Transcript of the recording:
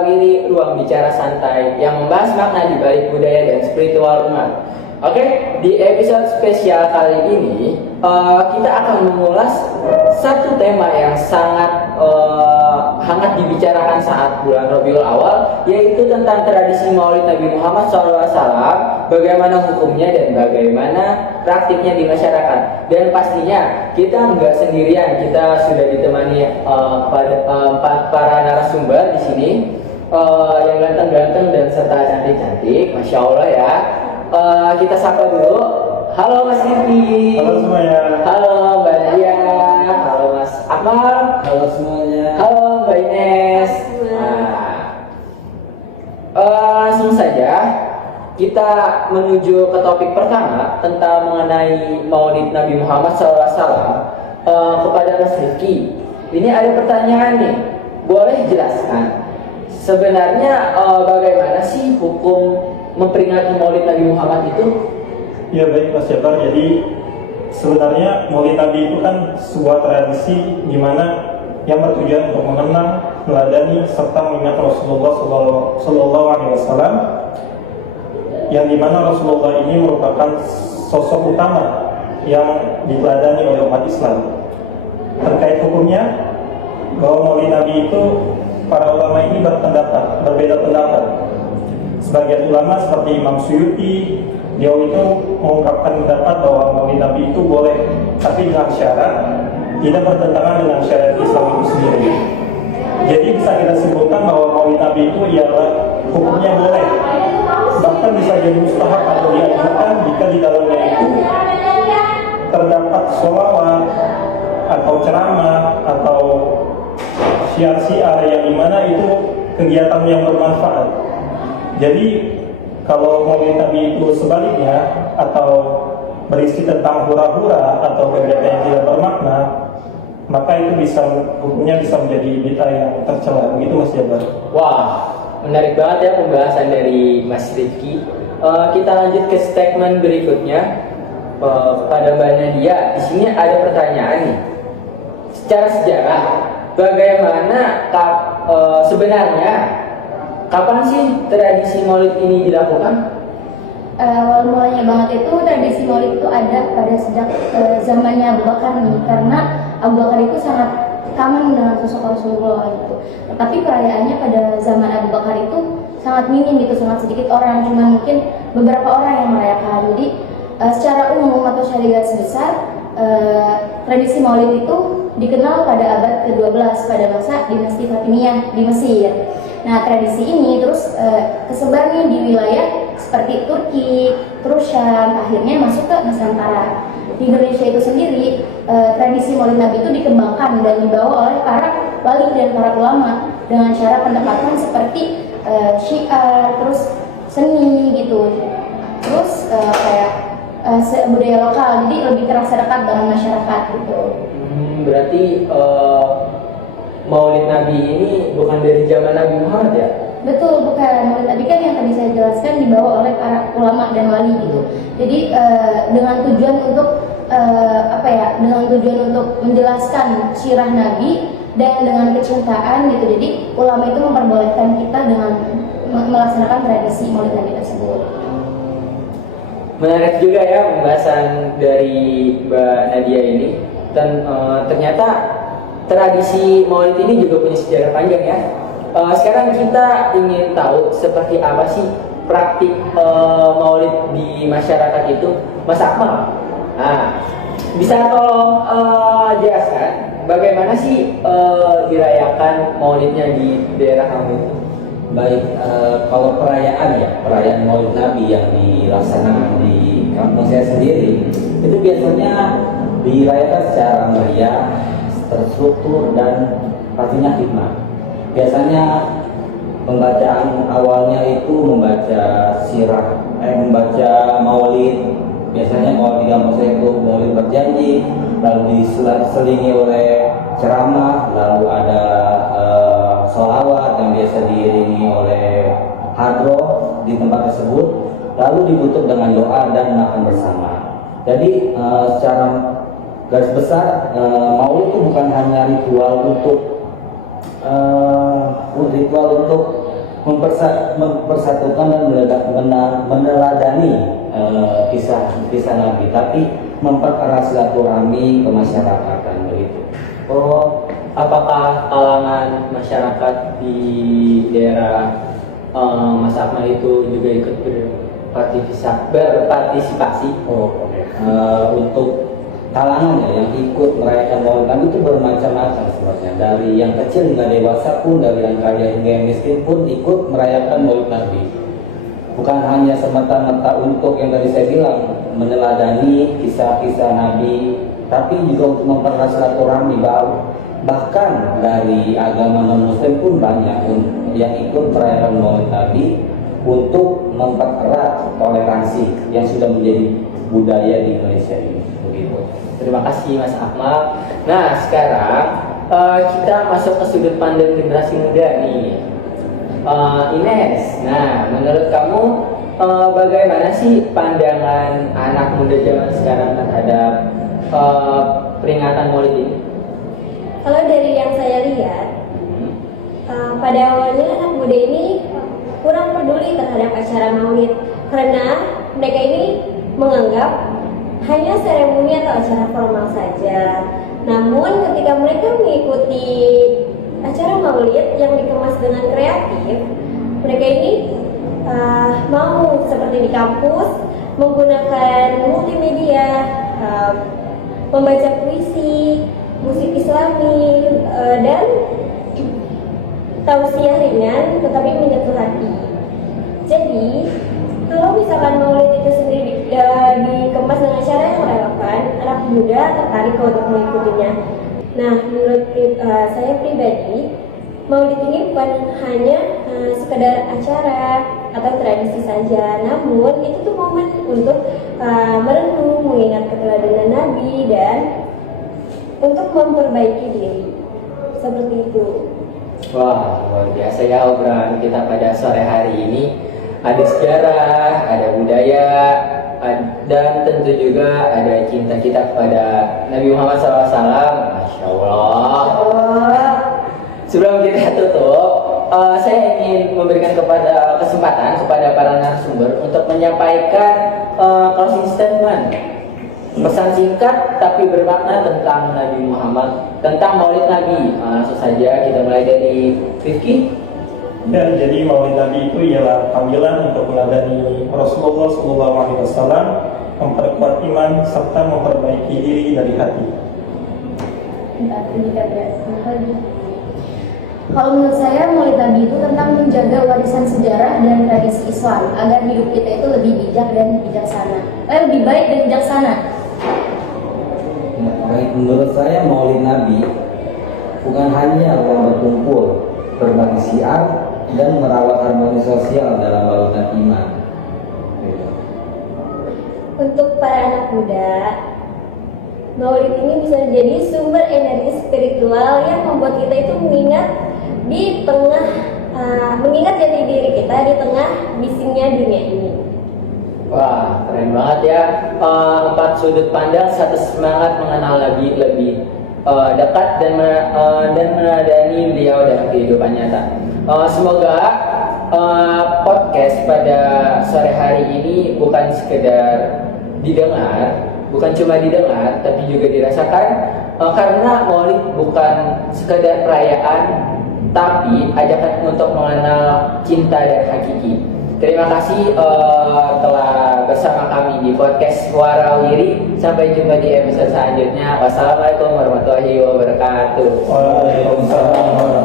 Prawiri, ruang bicara santai yang membahas makna di balik budaya dan spiritual umat. Oke, di episode spesial kali ini kita akan mengulas satu tema yang sangat hangat dibicarakan saat bulan Rabiul Awal, yaitu tentang tradisi Maulid Nabi Muhammad SAW, bagaimana hukumnya dan bagaimana praktiknya di masyarakat. Dan pastinya kita nggak sendirian, kita sudah ditemani para narasumber di sini yang ganteng-ganteng dan serta cantik-cantik, masya Allah ya. Kita sapa dulu. Halo Mas Rifki. Halo semuanya. Halo Mbak Nadia. Halo Mas Akmal. Halo semuanya. Halo Mbak Ines. Langsung saja kita menuju ke topik pertama tentang mengenai Maulid Nabi Muhammad SAW. Kepada Mas Rifki, ini ada pertanyaan nih, boleh jelaskan sebenarnya bagaimana sih hukum memperingati Maulid Nabi Muhammad itu? Ya baik Mas Jabar, jadi sebenarnya Maulid Nabi itu kan sebuah tradisi di mana yang bertujuan untuk mengenang, meladani serta mengingat Rasulullah Sallallahu Alaihi Wasallam, yang dimana Rasulullah ini merupakan sosok utama yang diteladani oleh umat Islam. Terkait hukumnya, bahwa Maulid Nabi itu para ulama ini berbeda pendapat. Sebagian ulama seperti Imam Suyuti, dia itu mengungkapkan pendapat bahwa Maulid Nabi itu boleh, tapi dengan syarat tidak bertentangan dengan syariat Islam itu sendiri. Jadi bisa kita simpulkan bahwa Maulid Nabi itu ialah hukumnya boleh, bahkan bisa jadi mustahab atau dianjurkan jika di dalamnya itu terdapat sholawat atau ceramah atau syiar-syiar yang dimana itu kegiatan yang bermanfaat. Jadi kalau Maulid Nabi itu sebaliknya atau berisi tentang hura-hura atau kegiatan yang tidak bermakna, maka itu hukumnya bisa menjadi bid'ah yang tercela. Begitu Mas Jabar. Wah, menarik banget ya pembahasan dari Mas Rifki. Kita lanjut ke statement berikutnya kepada Mbak Nadia. Di sini ada pertanyaan nih. Secara sejarah, bagaimana sebenarnya kapan sih tradisi Maulid ini dilakukan? Awal mulanya banget itu tradisi Maulid itu ada pada sejak zamannya Abu Bakar nih, karena Abu Bakar itu sangat kangen dengan sosok Rasulullah gitu. Tetapi perayaannya pada zaman Abu Bakar itu sangat minim gitu, sangat sedikit orang, cuma mungkin beberapa orang yang merayakan. Jadi secara umum atau secara garis besar tradisi Maulid itu dikenal pada abad ke-12 pada masa dinasti Fatimiyah di Mesir. Nah, tradisi ini terus kesebarnya di wilayah seperti Turki, terus Syam, akhirnya masuk ke Nusantara. Di Indonesia itu sendiri, tradisi Maulid Nabi itu dikembangkan dan dibawa oleh para wali dan para ulama dengan cara pendekatan seperti syiar, terus seni gitu. Terus budaya lokal, jadi lebih terasa dekat dengan masyarakat gitu. Berarti Maulid Nabi ini bukan dari zaman Nabi Muhammad ya? Betul, bukan. Maulid Nabi kan yang tadi saya jelaskan dibawa oleh para ulama dan wali gitu. Jadi dengan tujuan untuk dengan tujuan untuk menjelaskan sirah Nabi dan dengan kecintaan gitu. Jadi ulama itu memperbolehkan kita dengan melaksanakan tradisi Maulid Nabi tersebut. Menarik juga ya pembahasan dari Mbak Nadia ini. Dan ternyata tradisi Maulid ini juga punya sejarah panjang ya. Sekarang kita ingin tahu seperti apa sih praktik Maulid di masyarakat itu, Mas Akmal. Nah, bisa tolong jelaskan bagaimana sih dirayakan Maulidnya di daerah kamu itu? Baik, kalau perayaan Maulid Nabi yang dilaksanakan di kampung saya sendiri, itu biasanya dirayakan secara meriah, terstruktur, dan pastinya hikmah. Biasanya pembacaan awalnya itu membaca maulid. Biasanya kalau di kampung saya itu maulid berjanji, lalu diselingi oleh ceramah, lalu ada sholawat yang biasa diiringi oleh hadroh di tempat tersebut, lalu ditutup dengan doa dan makan bersama. Jadi secara garis besar, maulid itu bukan hanya ritual untuk mempersatukan dan meneladani kisah Nabi, tapi mempererat silaturahmi kemasyarakatan begitu. Oh, apakah kalangan masyarakat di daerah Mas Akmal itu juga ikut berpartisipasi? Untuk kalangan yang ikut merayakan Maulid Nabi itu bermacam-macam sebenarnya. Dari yang kecil hingga dewasa pun, dari yang kaya hingga yang miskin pun ikut merayakan Maulid Nabi. Bukan hanya semata-mata untuk yang tadi saya bilang meneladani kisah-kisah Nabi, tapi juga untuk mempererat silaturahmi. Bahkan dari agama non-Muslim pun banyak yang ikut merayakan Maulid Nabi untuk mempererat toleransi yang sudah menjadi budaya di Indonesia ini. Begitu. Terima kasih Mas Akmal. Nah sekarang kita masuk ke sudut pandang generasi muda nih. Ines, nah menurut kamu bagaimana sih pandangan anak muda zaman sekarang terhadap peringatan Maulid ini? Kalau dari yang saya lihat, pada awalnya anak muda ini kurang peduli terhadap acara Maulid karena mereka ini menganggap hanya seremoni atau acara formal saja. Namun ketika mereka mengikuti acara Maulid yang dikemas dengan kreatif, mereka ini mau seperti di kampus menggunakan multimedia, membaca puisi, musik Islami, dan tausiah ringan tetapi menyentuh hati. Jadi kalau misalkan Maulid itu sendiri dikemas dengan cara yang relevan, anak muda tertarik untuk mengikutinya. Nah, menurut saya pribadi, Maulid ini bukan hanya sekedar acara atau tradisi saja, namun itu tuh momen untuk merenung, mengingat keteladanan Nabi dan untuk memperbaiki diri. Seperti itu. Wah, luar biasa ya obrolan kita pada sore hari ini. Ada sejarah, ada budaya, dan tentu juga ada cinta kita kepada Nabi Muhammad SAW. Masya Allah. Sebelum kita tutup, saya ingin memberikan kesempatan kepada para narasumber untuk menyampaikan closing statement, pesan singkat tapi bermakna tentang Nabi Muhammad, tentang Maulid Nabi. Langsung saja kita mulai dari Rifki. Ya, jadi Maulid Nabi itu ialah panggilan untuk meladani Rasulullah SAW, memperkuat iman serta memperbaiki diri dari hati. Kalau menurut saya Maulid Nabi itu tentang menjaga warisan sejarah dan tradisi Islam agar hidup kita itu lebih bijak dan bijaksana, lebih baik dan bijaksana. Baik, menurut saya Maulid Nabi bukan hanya ruang berkumpul, berbagi syiar, dan merawat harmoni sosial dalam bangunan iman. Untuk para anak muda, Maulid ini bisa menjadi sumber energi spiritual yang membuat kita itu mengingat jati diri kita di tengah bisingnya dunia ini. Wah, keren banget ya. 4 sudut pandang, satu semangat mengenal Nabi lebih dekat dan meneladani beliau dalam kehidupan nyata. Semoga podcast pada sore hari ini bukan sekedar didengar, bukan cuma didengar, tapi juga dirasakan, karena Maulid bukan sekedar perayaan, tapi ajakan untuk mengenal cinta dan hakiki. Terima kasih telah bersama kami di podcast Warawiri. Sampai jumpa di episode selanjutnya. Wassalamualaikum warahmatullahi wabarakatuh. Waalaikumsalam.